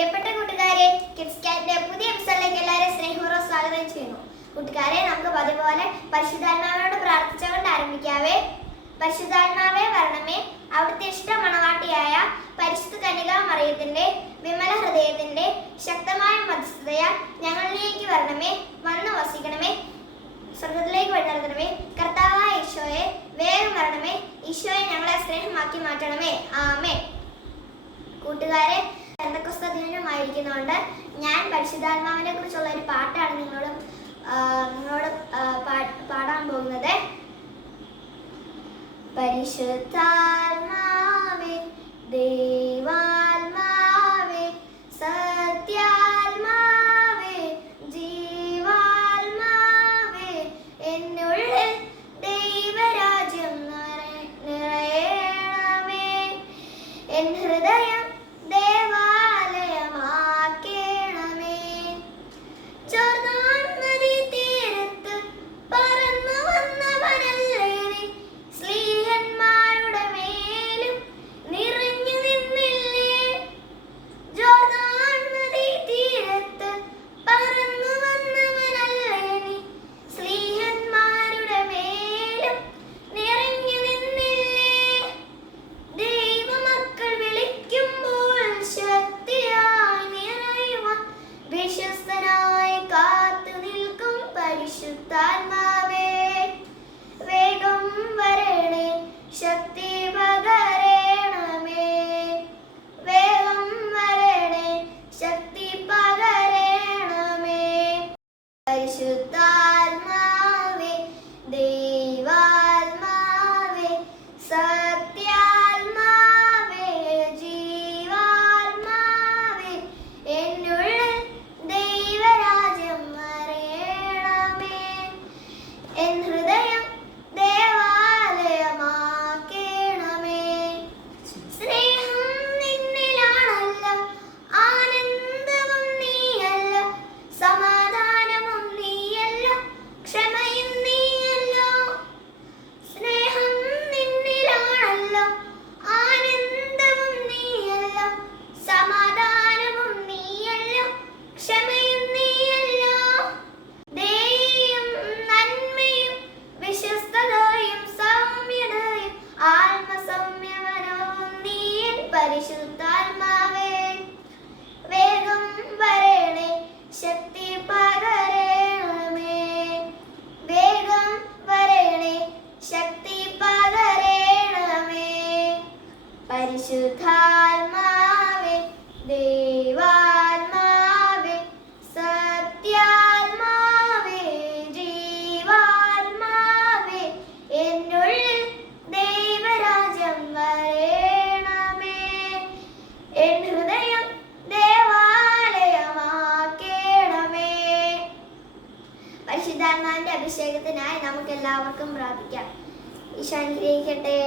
പ്രിയപ്പെട്ട കൂട്ടുകാരെ, കിഡ്സ് കാറ്റിന്റെ പുതിയ എപ്പിസോഡിലേക്ക് എല്ലാവരെയും സ്നേഹപൂർവ്വം സ്വാഗതം ചെയ്യുന്നു. കൂട്ടുകാരെ, നമുക്ക് പതിപോലെ പരിശുദ്ധാത്മാവിനോട് പ്രാർത്ഥിച്ചുകൊണ്ട് ആരംഭിക്കാവേ. പരിശുദ്ധാത്മാവേ വരണമേ, അവിടുത്തെ ഇഷ്ട മണവാട്ടിയായ പരിശുദ്ധ കന്യകാ മറിയത്തിന്റെ വിമല ഹൃദയത്തിന്റെ ശക്തമായ മധ്യസ്ഥതയാൽ ഞങ്ങളിലേക്ക് വരണമേ, വന്നു വസിക്കണമേ, സ്വർഗത്തിലേക്ക് വഴി നടത്തണമേ. കർത്താവായ ഈശോയെ വേഗം വരണമേ. ഈശോയെ ഞങ്ങളെ സ്നേഹമാക്കി മാറ്റണമേ. ആമേൻ. കൂട്ടുകാരെ, പെന്തക്കോസ്ത് ദിനമായിരിക്കുന്നതുകൊണ്ട് ഞാൻ പരിശുദ്ധാത്മാവിനെ കുറിച്ചുള്ള ഒരു പാട്ടാണ് നിങ്ങളോട് പാടാൻ പോകുന്നത്. പരിശുദ്ധാത്മാവേ, ദൈവാത്മാവേ, സത്യാത്മാവേ, ജീവാത്മാവേ, എന്നുള്ളിൽ ദൈവരാജ്യം നിറയണമേ. എൻ ഹൃദയം പരിശുദ്ധാത്മാവേ വേഗം വരണേ, ശക്തി പകരണമേ. വേഗം വരണേ, ശക്തി പകരണമേ. പരിശുദ്ധാത്മാവേ, ദൈവാത്മാവേ, സത്യാത്മാവേ, ജീവാത്മാവേ, എന്നുള്ളിൽ ദൈവരാജ്യം എൻ ഹൃദയം ദേവാലയമാക്കണമേ. സ്നേഹം നിന്നിലാണല്ലോ, ആനന്ദവും നീയല്ലോ, സമാധാനവും നീയല്ലോ, ക്ഷമയും നീയല്ലോ. സ്നേഹം നിന്നിലാണല്ലോ, ആനന്ദവും നീയല്ലോ, സമാധാനവും നീയല്ലോ, ക്ഷമയും നീയല്ലോ. വിശ്വസ്തതയും സൗമ്യതയും ആത്മസംയമനവും നീയൻ പരിശുദ്ധാത്മാവേ. വേഗം വരണേ, ശക്തി പകരണമേ. വേഗം വരണേ, ശക്തി പകരണമേ. പരിശുദ്ധാത്മാവേ, ദൈവാത്മാവേ, സത്യാത്മാവേ, ജീവാത്മാവേ, എന്നുള്ളിൽ ദൈവരാജ്യം വരണമേ. എൻ ഹൃദയം ദേവാലയമാക്കണമേ. പരിശുദ്ധാത്മാവിന്റെ അഭിഷേകത്തിനായി നമുക്ക് എല്ലാവർക്കും പ്രാർത്ഥിക്കാം. ഈശോ അനുഗ്രഹിക്കട്ടെ.